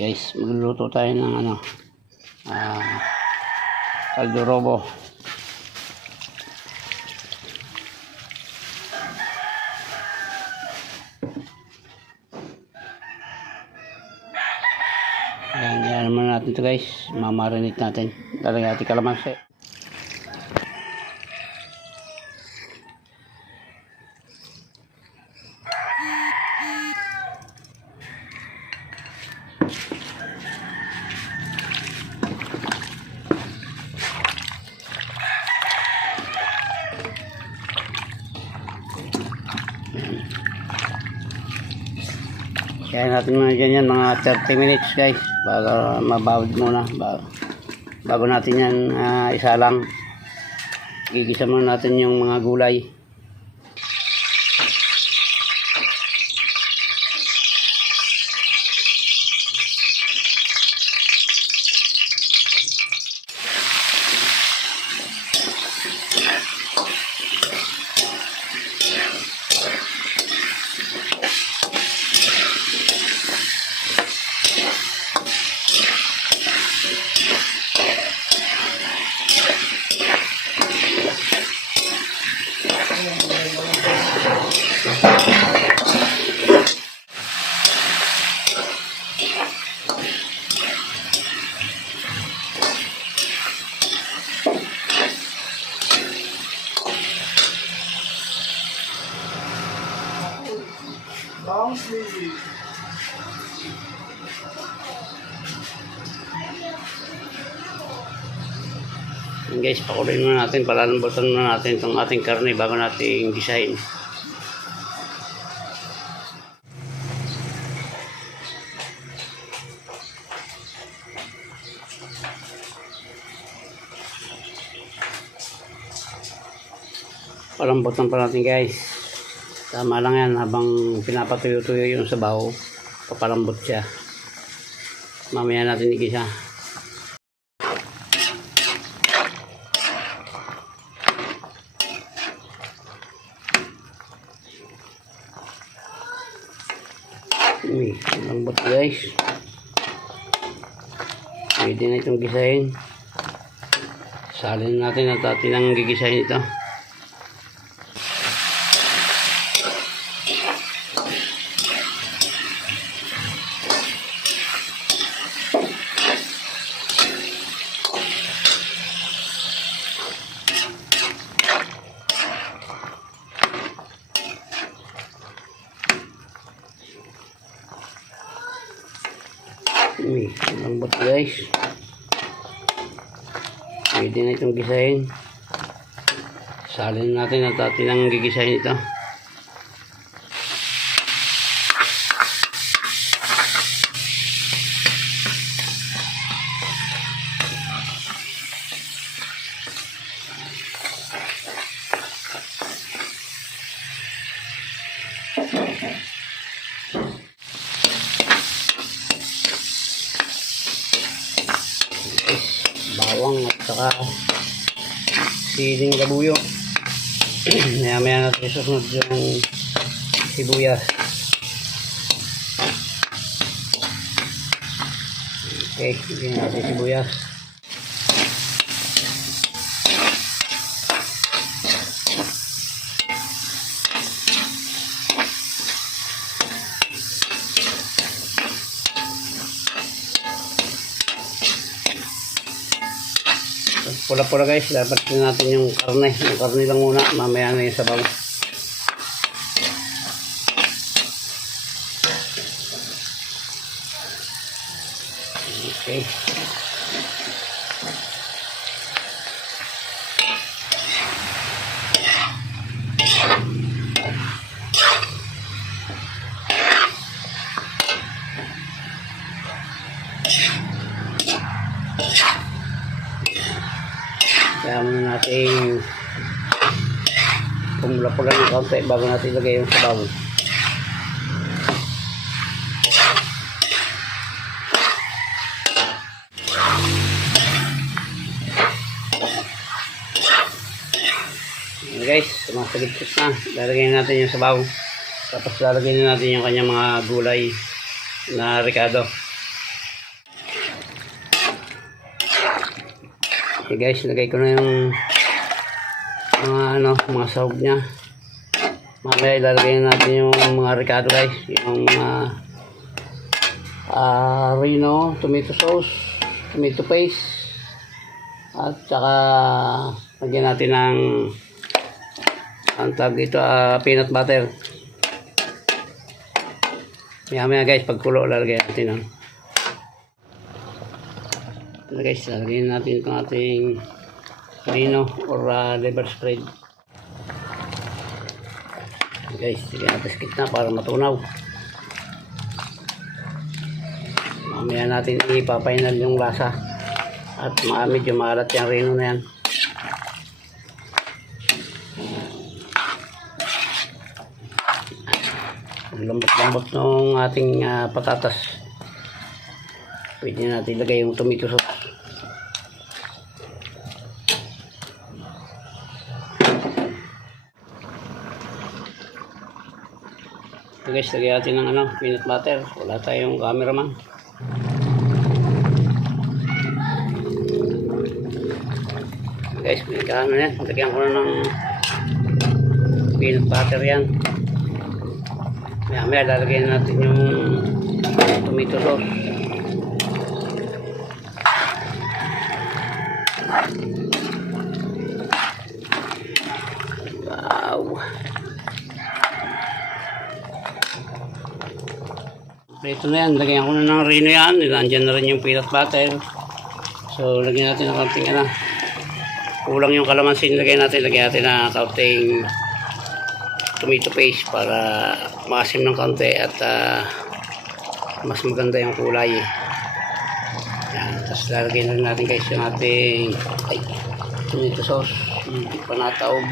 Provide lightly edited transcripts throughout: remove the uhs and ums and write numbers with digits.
Guys, magluluto tayo ng caldo robo. Yan naman natin to guys. Mamarinate natin. Lalagyan natin kalamansi. Kaya natin mga ganyan mga 30 minutes guys bago mabawid muna bago natin yan isa lang gigisa muna natin yung mga gulay. Yan guys, pakuloyin muna natin, palalambutan muna natin itong ating karne bago natin gisahin. Palambutan pa natin guys. Tama lang yan habang pinapatuyo-tuyo yung sabaw, papalambot siya. Mamaya natin igisa. Uy, lambot guys. Pwede na itong gisahin. Salin natin at atin ang gigisahin ito. Uy, lambot guys. Pwede na itong gisahin. Salin natin at atin ang gigisahin ito. Bawang at saka siling kabuyo. Maya natin susunod yung sibuyas. Okay, hindi natin sibuyas. Pula-pula guys, dapat natin yung karne. Yung karne lang muna, mamaya na yung sabaw. Okay. Kaya muna natin pumula-pula ng kaunti bago natin ilagay yung sabaw. Ayan guys, sumasagit na. Lalagyan natin yung sabaw. Tapos lalagyan na natin yung kanyang mga gulay na ricado. Okay guys, lagay ko na yung mga sahog niya. Mamaya ilalagay natin yung mga ricado guys, yung mga Reno tomato sauce, tomato paste, at saka lagyan natin ng ang tawag dito, peanut butter. Maya guys, pagkulo lalagay natin ito guys, lalagyan natin itong ating Reno or liver spread. Guys, lagyan natin sa gitna para matunaw. Mamaya natin ipapainal yung lasa at medyo maalat yung Reno na yan. Lambot-lambot ng ating patatas. Pwede natin ilagay yung tomato sauce. So guys, lagyan natin ng peanut butter. Wala tayong cameraman. Guys, pinagkaan na yan. Lagyan ko na ng peanut butter yan. Maya lalagyan natin yung tomato sauce. Wow. Ito na yan, lagyan ko na ng Reno yan. Nandiyan na rin yung peanut butter. So lagyan natin ng kaunting kulang yung kalamansi, lagyan natin ng kaunting tomato paste para maasim ng kaunti at mas maganda yung kulay. Yan, tapos lalagyan na rin natin guys yung ating tomato sauce, panataob.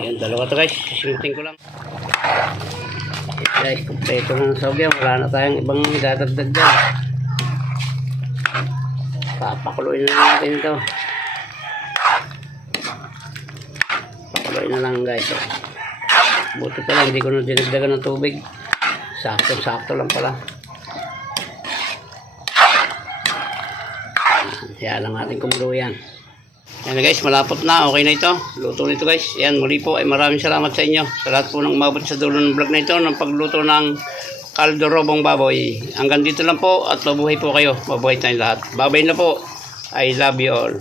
Ayan, dalawa to guys, simutin ko lang. Guys, kompleto na ng sahog yan, wala na tayong ibang dadagdag dyan. Papakuloy na natin ito. Pakuloy na lang guys. Buti pala, hindi ko na dinagdagan ng tubig. Sakto lang pala. Kaya lang natin kumulo yan. Yan guys, malapot na. Okay na ito. Luto nito guys. Yan, muli po ay maraming salamat sa inyo. Sa lahat po ng umabot sa dulo ng vlog na ito ng pagluto ng kaldo robong baboy. Hanggang dito lang po at mabuhay po kayo. Mabuhay tayong lahat. Babay na po. I love you all.